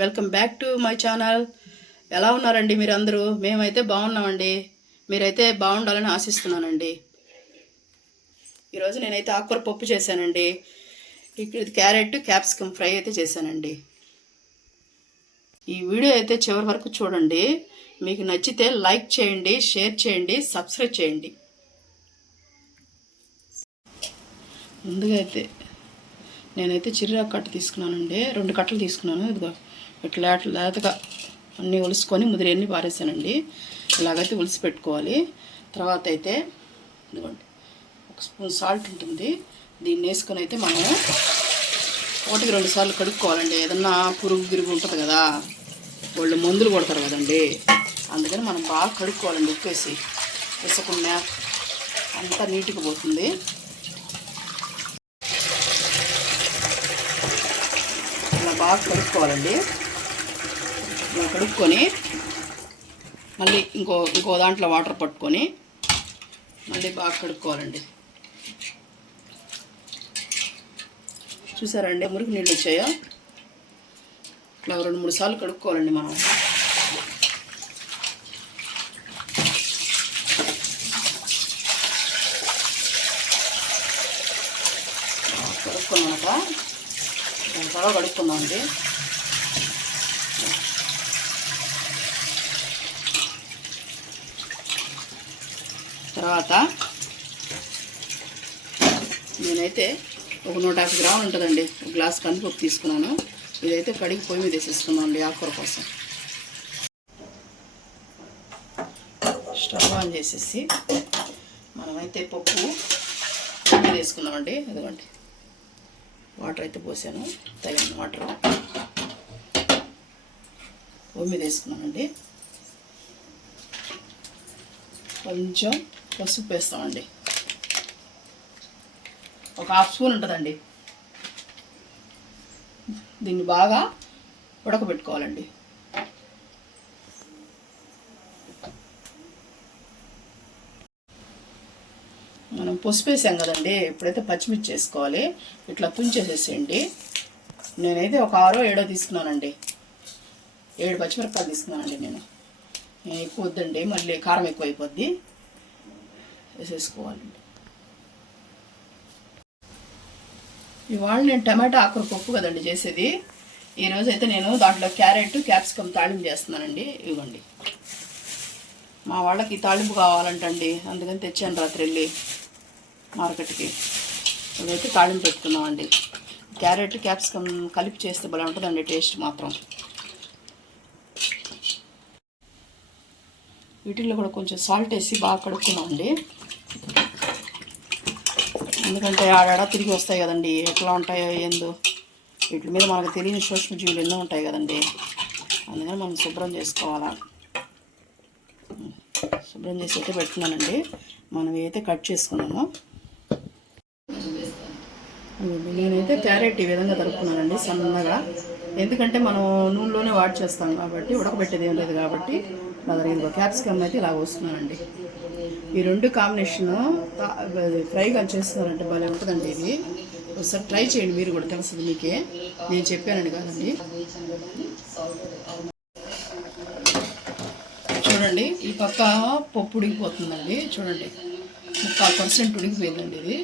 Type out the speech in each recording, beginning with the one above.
Welcome back to my channel ఎలా ఉన్నారండి మీరు అందరూ మేమైతే బాగున్నామండి. మీరైతే బాగుండాలని ఆశిస్తున్నానండి. ఈరోజు నేనైతే ఆకుకూర పప్పు చేశానండి. ఇక్కడ ఇది క్యారెట్ క్యాప్సికమ్ ఫ్రై అయితే చేశానండి. ఈ వీడియో అయితే చివరి వరకు చూడండి. మీకు నచ్చితే లైక్ చేయండి షేర్ చేయండి సబ్స్క్రైబ్ చేయండి. ముందుగా అయితే నేనైతే చిర్రాకు కట్ట తీసుకున్నానండి. రెండు కట్టలు తీసుకున్నాను ఇదిగో. ఇట్లా అట్లా లేతగా అన్నీ ఒలుసుకొని ముదిరేన్ని పారేసానండి. ఇలాగైతే ఒలిసి పెట్టుకోవాలి. తర్వాత అయితే ఇదిగోండి ఒక స్పూన్ సాల్ట్ ఉంటుంది. దీన్ని వేసుకొని అయితే మనం ఒకటికి రెండు సార్లు కడుక్కోవాలండి. ఏదన్నా పురుగు గిరుగు ఉంటుంది కదా వాళ్ళు మందులు కొడతారు కదండి. అందుకని మనం బాగా కడుక్కోవాలండి ఉప్పేసి. వేసకుండా అంతా నీట్గా పోతుంది. ఇలా బాగా కడుక్కోవాలండి. కడుక్కొని మళ్ళీ ఇంకో ఇంకో దాంట్లో వాటర్ పట్టుకొని మళ్ళీ బాగా కడుక్కోవాలండి. చూసారండి మురికి నీళ్ళు వచ్చాయో? ఇట్లా రెండు మూడు సార్లు కడుక్కోవాలండి మనం. కడుక్కున్నాక దాని తర్వాత కడుక్కుందామండి తర్వాత నేనైతే ఒక నూట యాభై గ్రాములు ఉంటుందండి. ఒక గ్లాస్ కందిపప్పు తీసుకున్నాను. ఇదైతే కడిగి పొయ్యి మీద వేసేసుకున్నాం అండి ఆకుకూర కోసం. స్టవ్ ఆన్ చేసేసి మనమైతే పప్పు మీద వేసుకున్నామండి అదిగోండి. వాటర్ అయితే పోసాను. తగిన వాటర్ పొయ్యి మీద వేసుకున్నానండి. కొంచెం పసుపు వేస్తామండి. ఒక హాఫ్ స్పూన్ ఉంటుందండి. దీన్ని బాగా ఉడకబెట్టుకోవాలండి. మనం పసుపు వేసాం కదండి ఇప్పుడైతే పచ్చిమిర్చి వేసుకోవాలి ఇట్లా తుంచేసేసేయండి. నేనైతే ఒక ఆరో ఏడో తీసుకున్నానండి. ఏడు పచ్చిమిరపకాయలు తీసుకున్నానండి నేను. ఎక్కువ వద్దండి మళ్ళీ కారం ఎక్కువ అయిపోద్ది. వేసేసుకోవాలండి ఇవాళ నేను టమాటా ఆకుర పప్పు కదండి చేసేది. ఈరోజు అయితే నేను దాంట్లో క్యారెట్ క్యాప్సికమ్ తాళింపు చేస్తున్నానండి. ఇవ్వండి. మా వాళ్ళకి తాళింపు కావాలంటండి. అందుకని తెచ్చాను రాత్రి వెళ్ళి మార్కెట్కి. ఇదైతే తాళింపు పెట్టుకున్నామండి క్యారెట్ క్యాప్సికమ్ కలిపి చేస్తే భలే ఉంటుందండి టేస్ట్ మాత్రం. వీటిల్లో కూడా కొంచెం సాల్ట్ వేసి బాగా కడుక్కున్నామండి. ఎందుకంటే ఆడాడ తిరిగి వస్తాయి కదండి ఎట్లా ఉంటాయో ఏందో. వీటి మీద మనకు తెలియని సూక్ష్మజీవులు ఎన్నో ఉంటాయి కదండి. అందుకని మనం శుభ్రం చేసుకోవాలా. శుభ్రం చేసి అయితే పెడుతున్నానండి మనం అయితే కట్ చేసుకున్నాము నేనైతే క్యారెట్ ఈ విధంగా తరుపుకున్నానండి సన్నగా. ఎందుకంటే మనం నూనెలోనే వాడ్ చేస్తాం కాబట్టి ఉడకబెట్టేది ఏం లేదు కాబట్టి. అలా ఇదిగో క్యాప్సికమ్ అయితే ఇలా వస్తున్నానండి. ఈ రెండు కాంబినేషన్ ఫ్రై కానీ చేస్తున్నారంటే భలే ఉంటుందండి ఇది. ఒకసారి ట్రై చేయండి మీరు కూడా తెలుస్తుంది మీకే. నేను చెప్పానండి కాదండి. చూడండి ఈ పక్క పప్పు ఉడికిపోతుందండి. చూడండి ముప్పై పర్సెంట్ ఉడికిపోయిందండి ఇది.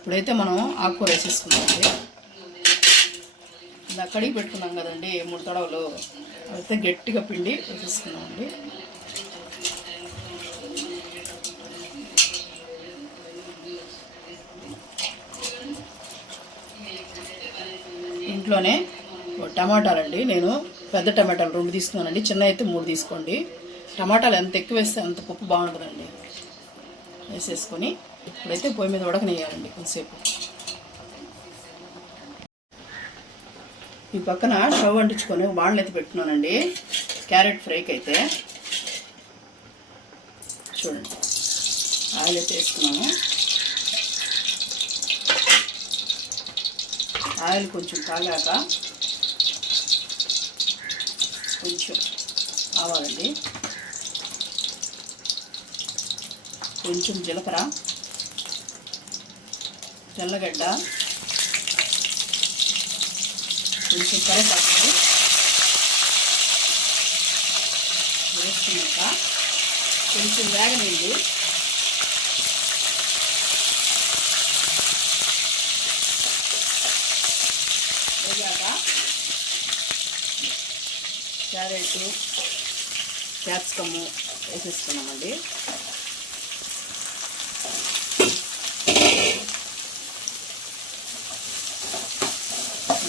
ఇప్పుడైతే మనం ఆకుకూర వేసేసుకున్నామండి ఇలా కడిగి పెట్టుకున్నాం కదండి మూడు తడవలు. అయితే గట్టిగా పిండి వేసేసుకున్నామండి ఇంట్లోనే టమాటాలండి. నేను పెద్ద టమాటాలు రెండు తీసుకున్నానండి చిన్న అయితే మూడు తీసుకోండి. టమాటాలు ఎంత ఎక్కువ వేస్తే అంత పప్పు బాగుంటుందండి. వేసేసుకొని ఇప్పుడైతే పొయ్యి మీద ఉడకనేయాలండి కొంతసేపు. ఈ పక్కన స్టవ్ అంటించుకొని బాండ్లు అయితే పెట్టుకున్నానండి. క్యారెట్ ఫ్రైకి అయితే. చూడండి. ఆయిల్ అయితే వేసుకున్నాను. ఆయిల్ కొంచెం కాగాక కొంచెం ఆవాలండి కొంచెం జీలకర్ర. తెల్లగడ్డ. కొంచెం కరివేపాకు. వేసుకున్నాక కొంచెం వేగనీళ్ళు. వేగాక క్యారెట్ క్యాప్సికము వేసేసుకున్నామండి.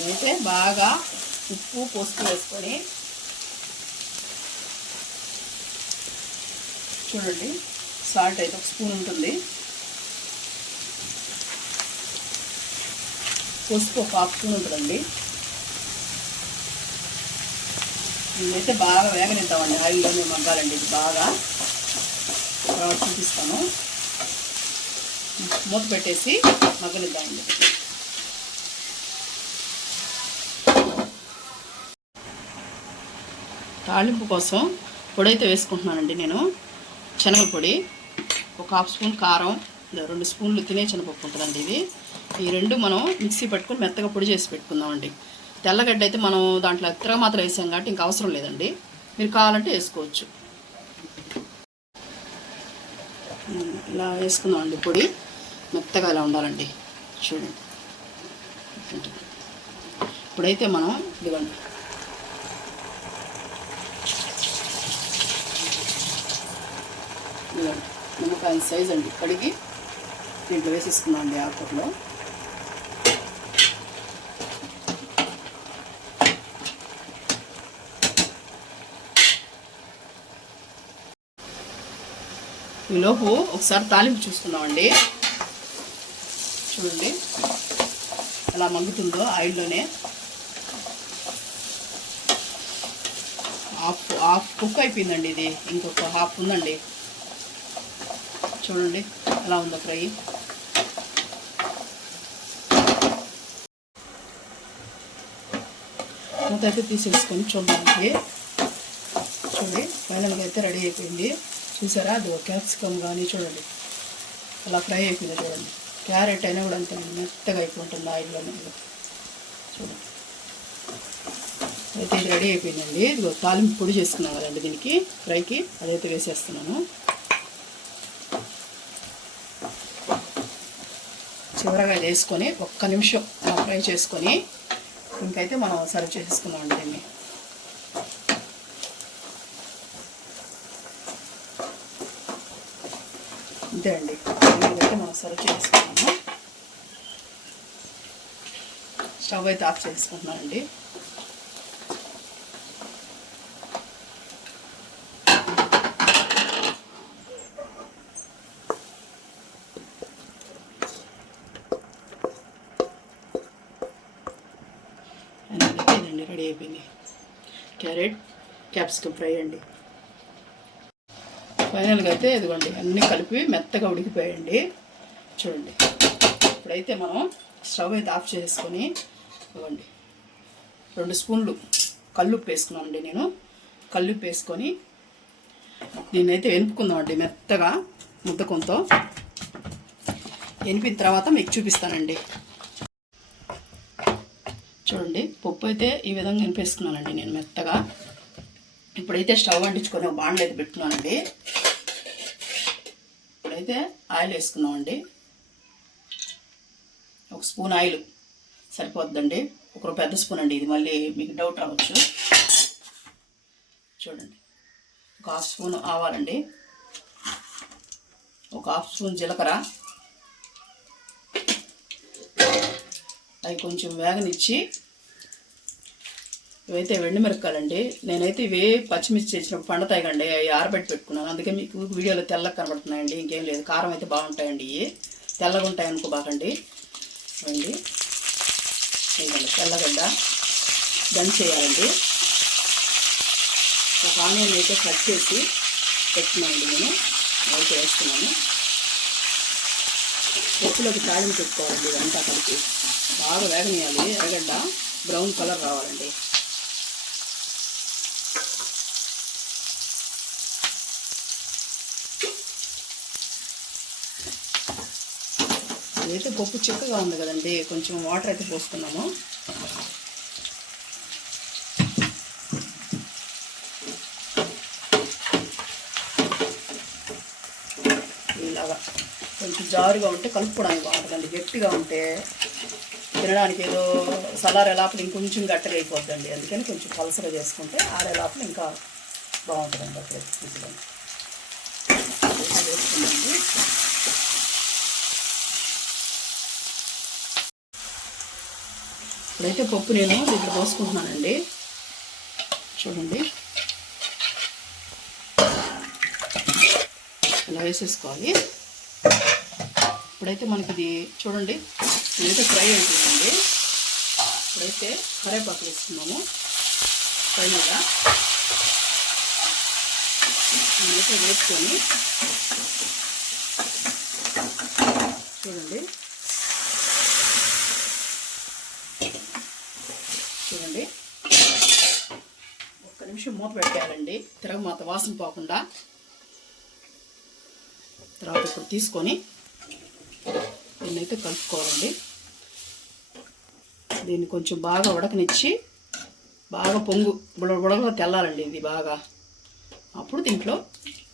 అయితే బాగా ఉప్పు పోసుకు వేసుకొని చూడండి సాల్ట్ అయితే ఒక స్పూన్ ఉంటుంది. పసుపు ఒక హాఫ్ స్పూన్ ఉంటుందండి. ఇదైతే బాగా వేగనిద్దామండి. ఆయిల్లోనే మగ్గాలండి ఇది బాగా. తర్వాత చూపిస్తాను. మూత పెట్టేసి మగ్గనిద్దామండి. తాలింపు కోసం పొడి అయితే వేసుకుంటున్నానండి నేను. శనగ పొడి ఒక హాఫ్ స్పూన్ కారం రెండు స్పూన్లు తినే శనగపప్పు ఉంటుందండి ఇది. ఈ రెండు మనం మిక్సీ పెట్టుకుని మెత్తగా పొడి చేసి పెట్టుకుందామండి. తెల్లగడ్డ అయితే మనం దాంట్లో ఎత్తగా మాత్రం వేసాం కాబట్టి ఇంకా అవసరం లేదండి. మీరు కావాలంటే వేసుకోవచ్చు. ఇలా వేసుకుందామండి పొడి. మెత్తగా ఇలా ఉండాలండి. చూడండి. ఇప్పుడైతే మనం ఇదిగోండి. నిమ్మకాయ సైజ్ అండి. కడిగి దీంట్లో వేసేసుకున్నాం అండి ఆకుట్లో ఈలోపు ఒకసారి తాలింపు చూసుకున్నామండి చూడండి ఎలా మగ్గుతుందో ఆయిల్లోనే. హాఫ్ హాఫ్ కుక్ అయిపోయిందండి ఇది. ఇంకొక హాఫ్ ఉందండి. చూడండి ఎలా ఉందో ఫ్రై. మూత అయితే తీసేసుకొని చూద్దామండి చూడండి ఫైనల్గా అయితే రెడీ అయిపోయింది. చూసారా అది క్యాప్సికమ్ కానీ చూడండి. అలా ఫ్రై అయిపోయింది చూడండి. క్యారెట్ అయినా కూడా అంత మెత్తగా అయిపోతుంది ఆయిల్లో చూడండి. అయితే ఇది రెడీ అయిపోయిందండి. తాలింపు పొడి చేసుకున్నాం కదండి దీనికి ఫ్రైకి అదైతే వేసేస్తున్నాను. చివరగా వేసుకొని ఒక్క నిమిషం ఫ్రై చేసుకొని ఇంకైతే మనం సర్వ్ చేసుకున్నాం దీన్ని. అంతే అండి. ఇదైతే మనం సర్వ్ చేసుకున్నాము. స్టవ్ అయితే ఆఫ్ చేసుకుంటున్నానండి. అండి రెడీ అయిపోయింది క్యారెట్ క్యాప్సికమ్ ఫ్రై అండి. ఫైనల్గా అయితే ఇదిగోండి అన్నీ కలిపి మెత్తగా ఉడికిపోయండి చూడండి ఇప్పుడైతే మనం స్టవ్ అయితే ఆఫ్ చేసుకొని ఇవ్వండి రెండు స్పూన్లు కల్లుప్పు వేసుకున్నామండి నేను. కల్లుప్పు వేసుకొని దీన్నైతే వెనుపుకుందామండి మెత్తగా ముద్దకొంతో. ఎనిపిన తర్వాత మీకు చూపిస్తానండి. చూడండి పప్పు అయితే ఈ విధంగా ఎనిపేసుకున్నానండి నేను మెత్తగా. ఇప్పుడైతే స్టవ్ అంటించుకొని ఒక బాండ్లు అయితే పెట్టుకున్నానండి. ఇప్పుడైతే ఆయిల్ వేసుకున్నామండి ఒక స్పూన్ ఆయిల్ సరిపోద్దండి. ఒక పెద్ద స్పూన్ అండి ఇది మళ్ళీ మీకు డౌట్ రావచ్చు. చూడండి ఒక హాఫ్ స్పూన్ ఆవాలండి. ఒక హాఫ్ స్పూన్ జీలకర్ర. అవి కొంచెం వేగనిచ్చి ఇవైతే మిరపకాయలండి నేనైతే ఇవి పచ్చిమిర్చి చేసిన పండుతాయి కండి అవి ఆరబెట్టి పెట్టుకున్నాను. అందుకే మీకు వీడియోలో తెల్లగా కనబడుతున్నాయండి ఇంకేం లేదు. కారం అయితే బాగుంటాయండి ఇవి. తెల్లగా ఉంటాయి అనుకో బాగండి అండి తెల్లగడ్డ. దంచి చేయాలండి ఒక ఆనియన్ అయితే కట్ చేసి పెట్టుకున్నానండి నేను. అయితే వేస్తున్నాను. పప్పులోకి తాళింపు పెట్టుకోవాలండి ఇదంతా కలిపి. బాగా వేగనేయాలి ఎర్రగడ్డ బ్రౌన్ కలర్ రావాలండి. అయితే పప్పు చిక్కగా ఉంది కదండి. కొంచెం వాటర్ అయితే పోసుకున్నాము. ఇలాగా. కొంచెం జారుగా ఉంటే కలుపుకోవడానికి బాగుంటుంది గట్టిగా ఉంటే తినడానికి ఏదో సలారే లోపల ఇంకొంచెం గట్టిగా అయిపోద్దండి. అందుకని కొంచెం పలసర చేసుకుంటే ఆరే లోపల ఇంకా బాగుంటుందండి అక్కడ తీసుకొని. ఇప్పుడైతే పప్పు నేను దీంట్లో పోసుకుంటున్నానండి. చూడండి. ఇలా వేసేసుకోవాలి. ఇప్పుడైతే మనకి ఇది చూడండి. ఇదైతే ఫ్రై అవుతుందండి ఇప్పుడైతే కరేపాకు వేసుకున్నాము. ఫైనల్గా ఇదైతే వేసుకొని చూడండి. చూడండి. ఒక్క నిమిషం మూత పెట్టేయాలండి. తిరగమాత వాసన పోకుండా. తర్వాత ఇప్పుడు తీసుకొని దీన్నైతే కలుపుకోవాలండి. దీన్ని కొంచెం బాగా ఉడకనిచ్చి బాగా పొంగు బుడ బుడగగా తెల్లాలండి ఇది బాగా. అప్పుడు దీంట్లో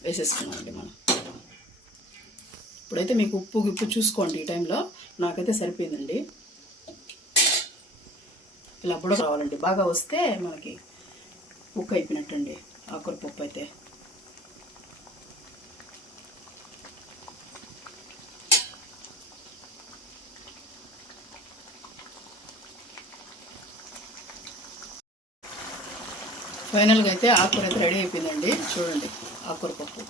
వేసేసుకున్నామండి మనం. ఇప్పుడైతే మీకు ఉప్పు గిప్పు చూసుకోండి ఈ టైంలో. నాకైతే సరిపోయిందండి. ఇలా బుడగ రావాలండి. బాగా వస్తే మనకి కుక్ అయిపోయినట్టండి. ఆకుల పప్పు అయితే. ఫైనల్గా అయితే ఆకుకూర అయితే రెడీ అయిపోయిందండి. చూడండి ఆకుకూర పప్పు.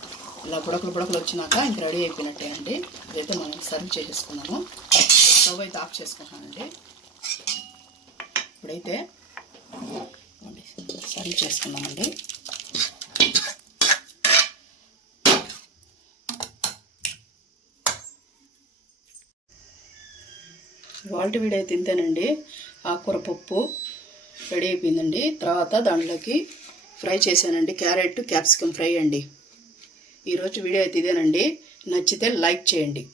ఇలా బుడకలు బుడకలు వచ్చినాక ఇంక రెడీ అయిపోయినట్టే అండి. ఇదైతే మనం సర్వ్ చేసేసుకున్నాము. స్టవ్ అయితే ఆఫ్ చేసుకుంటానండి. ఇప్పుడైతే సర్వ్ చేసుకున్నామండి వాల్ట్ వీడియో అయితే ఇంతేనండి. ఆకుకూర పప్పు. రెడీ అయిపోయిందండి. తర్వాత దాంట్లోకి ఫ్రై చేశానండి. క్యారెట్ క్యాప్సికమ్ ఫ్రై అండి. ఈరోజు వీడియో అయితే ఇదేనండి. నచ్చితే లైక్ చేయండి.